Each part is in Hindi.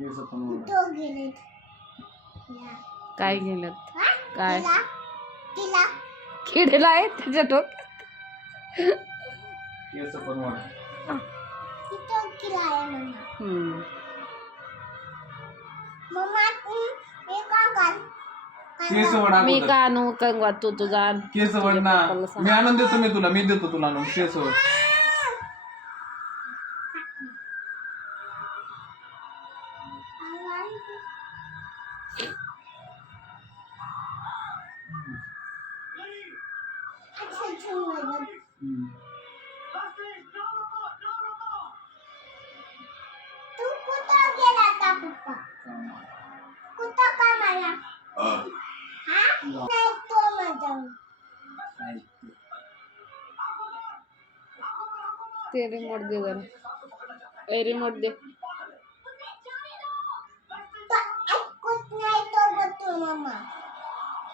केस पण ओढा. तो गेले या. काय गेलं? काय तिला आहे त्याच्या डोक्यात केस पण ओढा. तिथं तिला आहे मम्मा हम्म. मम्मा तू हे का कर केस ओढा मी अगोदर. का आणू कंगवा तू तुझा आण. केस ना. मी आणून देतो मी तुला मी देतो तुला आणून केस ओढ ರಿಮೋಟ್ ದೇ ರಿಮೋಟ್ ದೇ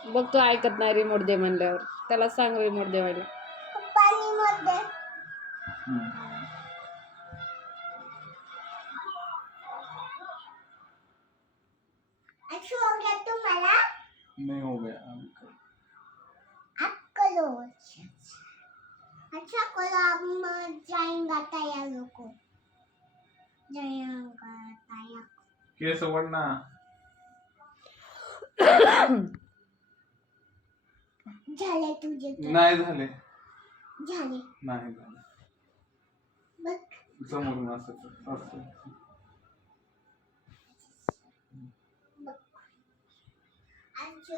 बघ तू ऐकत नाही रिमोट दे म्हणल्यावर त्याला सांग रिमोट देवायला पाणी हम्म. अच्छा हो नहीं हो गया अभी कल। आप करो अच्छा करो अब मैं जाएँगा तैयार को जाएँगा तैयार केस ओढ ना झाले तुझे तर. नाही झाले. झाले. नाही झाले. बघ. समोरून असं असं. अच्छे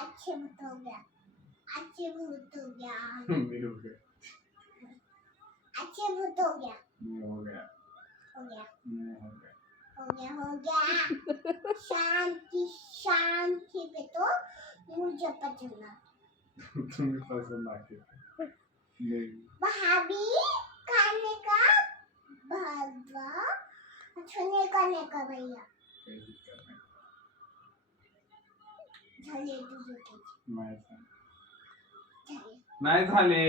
अच्छे भूत हो गया अच्छे भूत हो गया मी हो गया. अच्छे भूत हो गया मी हो गया. हो गया. मी हो गया. हो गया हो गया. शांति शांति पे तो मुझे पचना तुम्ही पसंद नाही भाभी खाने का भरवा छूने का नहीं का भैया. झाले तुझे नाही झाले